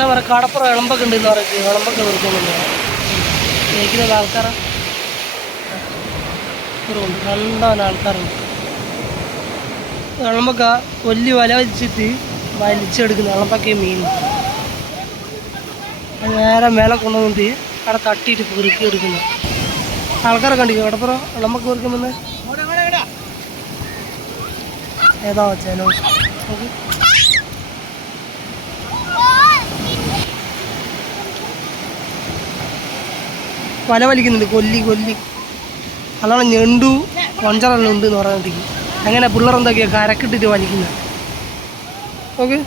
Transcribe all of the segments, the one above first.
അച്ഛാ പറയാം കടപ്പുറം ഇളമ്പൊക്കെ ഉണ്ട് എന്ന് പറയും. ഇളമ്പൊക്കെ വെറുതെ ജയിക്കുന്ന ആൾക്കാരാ. നല്ലവന ആൾക്കാരുണ്ട്. ഇളമ്പൊക്കെ കൊല്ലി വല വലിച്ചിട്ട് വലിച്ചെടുക്കുന്ന ഇളമ്പൊക്കെ മീൻ. അത് നേരെ മേലെ കൊണ്ടുവന്നിട്ട് അവിടെ തട്ടിയിട്ട് പൊറുക്കി എടുക്കുന്നു. ആൾക്കാരെ കണ്ടിക്കും കടപ്പുറം ഇളമ്പൊക്കെ പെറുക്കുമ്പോൾ ഏതാ നോക്ക്. വല വലിക്കുന്നുണ്ട്. കൊല്ലി കൊല്ലി. അതാണ് ഞണ്ടു കൊഞ്ചറെല്ലാം ഉണ്ട് എന്ന് പറയുന്നത് അങ്ങനെ പിള്ളേർ എന്തൊക്കെയാ? കരക്കിട്ടിട്ട് വലിക്കുന്നത് ഓക്കെ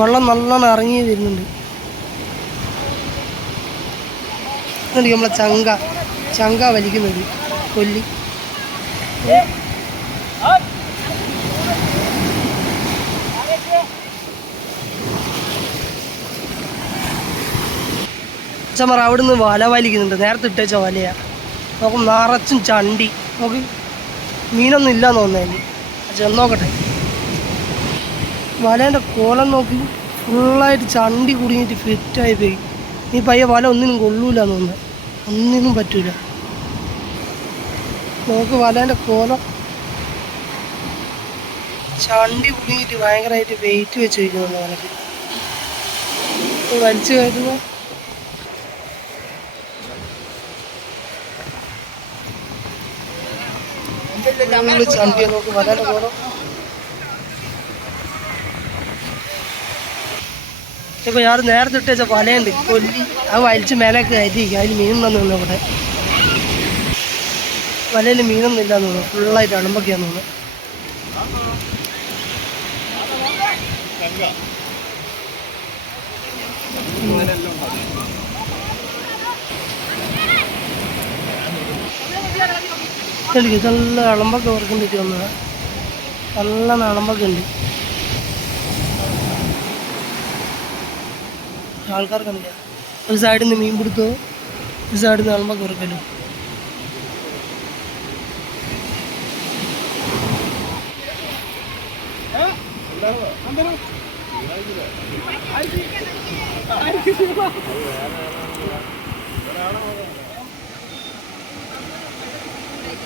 വെള്ളം നല്ലോണം ഇറങ്ങി വരുന്നുണ്ട്. നമ്മളെ ചങ്ക. ചങ്ക വലിക്കുന്നത്. കൊല്ലി. ഏ? അവിടെ അവിടുന്ന് വല വലിക്കുന്നുണ്ട്. നേരത്തെ ഇട്ടേച്ച വലയാ. നോക്കും നിറച്ചും ചണ്ടി. നോക്ക് മീനൊന്നും ഇല്ലാന്ന് തോന്നുന്നതിന് അച്ഛൻ നോക്കട്ടെ. വലേന്റെ കോലം നോക്കി ഫുള്ളായിട്ട് ചണ്ടി കുടുങ്ങിയിട്ട് ഫിറ്റായി പോയി. നീ പയ്യ വല ഒന്നിനും കൊള്ളൂല തോന്നുന്നത് ഒന്നിനും പറ്റൂല. നോക്ക് വലേന്റെ കോലം. ചണ്ടി കുടുങ്ങിയിട്ട് ഭയങ്കരമായിട്ട് വെയിറ്റ് വെച്ച് വയ്ക്കുന്നുണ്ട് വലക്ക് വലിച്ചു കയറ്റുമ്പോൾ ഇപ്പൊ ഞാൻ നേരത്തെ ഇട്ടേച്ച വലയുണ്ട്. കൊല്ലി അത് വലിച്ച് മേലേക്ക് കയറ്റിയിരിക്കും. അതിൽ മീൻ വന്നു നിന്ന് ഇവിടെ. വലയിൽ മീനൊന്നും ഇല്ല തോന്നുന്നു. ഫുള്ളായിട്ട് അണുമ്പൊക്കെയാന്ന് തോന്നുന്നു. ഇതെടുക്ക് നല്ല അളമ്പൊക്കെ ഓർക്കണ്ടിട്ട് വന്നത് നല്ല നളമ്പൊക്കെ ഉണ്ട്. ആൾക്കാർക്കറിയില്ല ഒരു സൈഡിൽ നിന്ന് മീൻ പിടുത്തോ ഒരു സൈഡിൽ നിന്ന് അളമ്പൊക്കെ ഓർക്കല്ലോ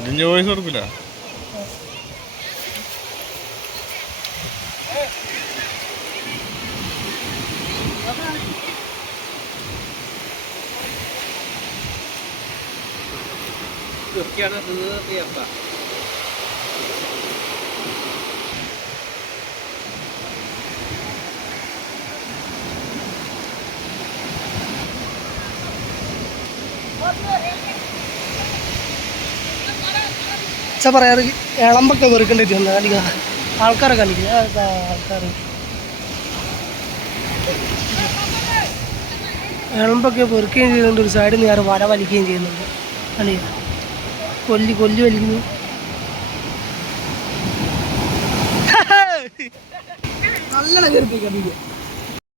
ഇതിന്റെ വോയിസ് കൊടുക്കില്ല അച്ഛ പറയാറ് ഇളമ്പൊക്കെ വെറുക്കേണ്ടി വന്നത് കണ്ടിക്ക ആൾക്കാരെ കണ്ടിക്കുക ആൾക്കാർ ഇളമ്പൊക്കെ വെറുക്കുകയും ചെയ്യുന്നുണ്ട് ഒരു സൈഡിൽ നിന്ന് ഞാൻ വല വലിക്കുകയും ചെയ്യുന്നുണ്ട്. കണ്ടിക്ക കൊല്ലി കൊല്ലി വലിക്കുന്നു നല്ല കണ്ടിക്ക